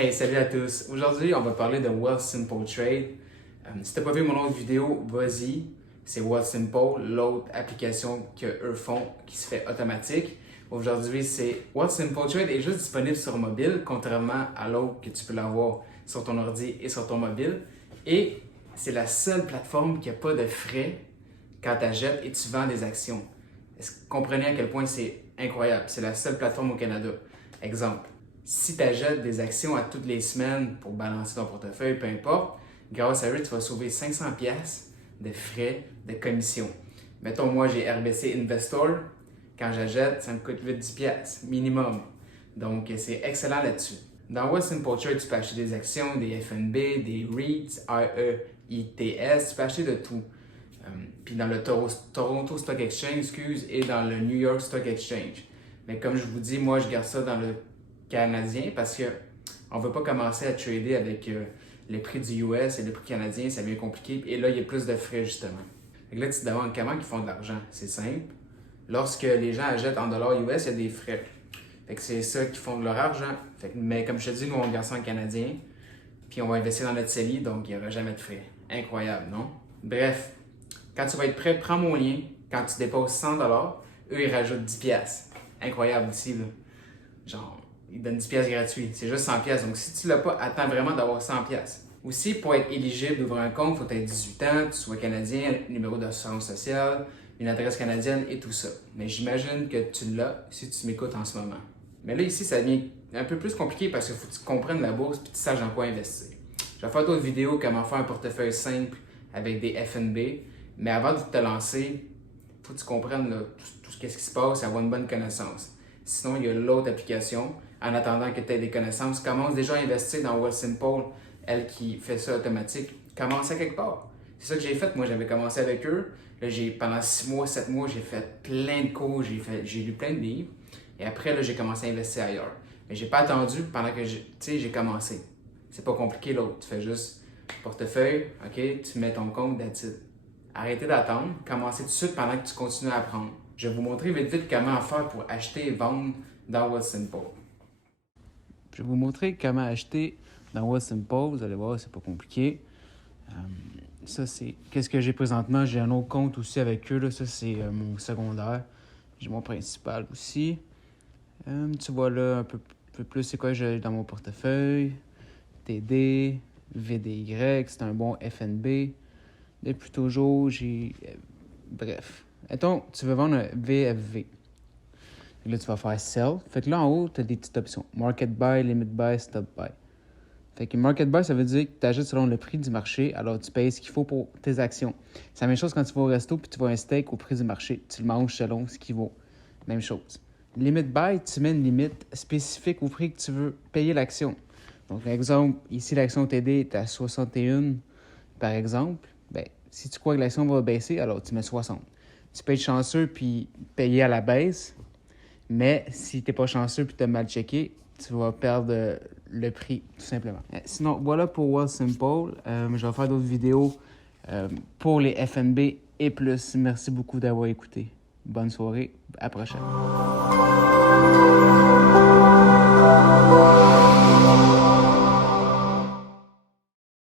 Hey, salut à tous! Aujourd'hui, on va parler de Wealthsimple Trade. Si tu n'as pas vu mon autre vidéo, vas-y. C'est Wealthsimple, l'autre application qu'eux font qui se fait automatique. Aujourd'hui, c'est Wealthsimple Trade est juste disponible sur mobile, contrairement à l'autre que tu peux l'avoir sur ton ordi et sur ton mobile. Et c'est la seule plateforme qui n'a pas de frais quand tu achètes et tu vends des actions. Est-ce que vous comprenez à quel point c'est incroyable? C'est la seule plateforme au Canada. Exemple. Si tu achètes des actions à toutes les semaines pour balancer ton portefeuille, peu importe, grâce à eux, tu vas sauver 500$ de frais de commission. Mettons, moi, j'ai RBC Investor. Quand j'achète, ça me coûte 10$ minimum. Donc, c'est excellent là-dessus. Dans Wealthsimple Trade, tu peux acheter des actions, des FNB, des REITs, REITs, tu peux acheter de tout. Puis dans le Toronto Stock Exchange, et dans le New York Stock Exchange. Mais comme je vous dis, moi, je garde ça dans le canadien parce qu'on ne veut pas commencer à trader avec le prix du US et le prix canadien, ça devient compliqué. Et là, il y a plus de frais justement. Et là, tu te demandes comment ils font de l'argent. C'est simple. Lorsque les gens achètent en dollars US, il y a des frais. Fait que c'est ça qui font de leur argent. Mais comme je te dis, nous, on garde ça en canadien. Puis on va investir dans notre CELI, donc il n'y aura jamais de frais. Incroyable, non? Bref, quand tu vas être prêt, prends mon lien. Quand tu déposes 100$, eux, ils rajoutent 10$. Incroyable aussi, là. Genre, ils donnent 10$ gratuits. C'est juste 100$. Donc, si tu ne l'as pas, attends vraiment d'avoir 100$. Aussi, pour être éligible d'ouvrir un compte, il faut être 18 ans, tu sois canadien, numéro d'assurance sociale, une adresse canadienne et tout ça. Mais j'imagine que tu l'as si tu m'écoutes en ce moment. Mais là, ici, ça devient un peu plus compliqué parce qu'il faut que tu comprennes la bourse et que tu saches dans quoi investir. Je vais faire d'autres vidéos comment faire un portefeuille simple avec des FNB. Mais avant de te lancer, il faut que tu comprennes là, tout ce qui se passe et avoir une bonne connaissance. Sinon, il y a l'autre application. En attendant que tu aies des connaissances, commence déjà à investir dans Wealthsimple, elle qui fait ça automatique. Commence à quelque part. C'est ça que j'ai fait. Moi, j'avais commencé avec eux. Là, pendant 6 mois, 7 mois, j'ai fait plein de cours, j'ai lu plein de livres. Et après, là, j'ai commencé à investir ailleurs. Mais j'ai pas attendu pendant que j'ai commencé. C'est pas compliqué l'autre. Tu fais juste portefeuille, OK, tu mets ton compte, that's it. Arrêtez d'attendre, commencez tout de suite pendant que tu continues à apprendre. Je vais vous montrer vite comment faire pour acheter et vendre dans Wealthsimple. Je vais vous montrer comment acheter dans Wealthsimple. Vous allez voir, c'est pas compliqué. Ça, c'est qu'est-ce que j'ai présentement. J'ai un autre compte aussi avec eux. Là. Ça, c'est mon secondaire. J'ai mon principal aussi. Tu vois là un peu plus c'est quoi j'ai dans mon portefeuille. TD, VDY, c'est un bon FNB. Depuis toujours, j'ai... bref. Mettons, tu veux vendre un VFV. Là, tu vas faire Sell. Fait que là, en haut, tu as des petites options. Market Buy, Limit Buy, Stop Buy. Fait que Market Buy, ça veut dire que tu achètes selon le prix du marché. Alors, tu payes ce qu'il faut pour tes actions. C'est la même chose quand tu vas au resto puis tu vois un steak au prix du marché. Tu le manges selon ce qu'il vaut. Même chose. Limit Buy, tu mets une limite spécifique au prix que tu veux payer l'action. Donc, par exemple, ici, l'action TD est à 61, par exemple. Ben, si tu crois que l'action va baisser, alors tu mets 60. Tu peux être chanceux puis payer à la baisse. Mais si tu n'es pas chanceux et tu as mal checké, tu vas perdre le prix, tout simplement. Sinon, voilà pour Wealthsimple. Je vais faire d'autres vidéos pour les FNB et plus. Merci beaucoup d'avoir écouté. Bonne soirée. À la prochaine.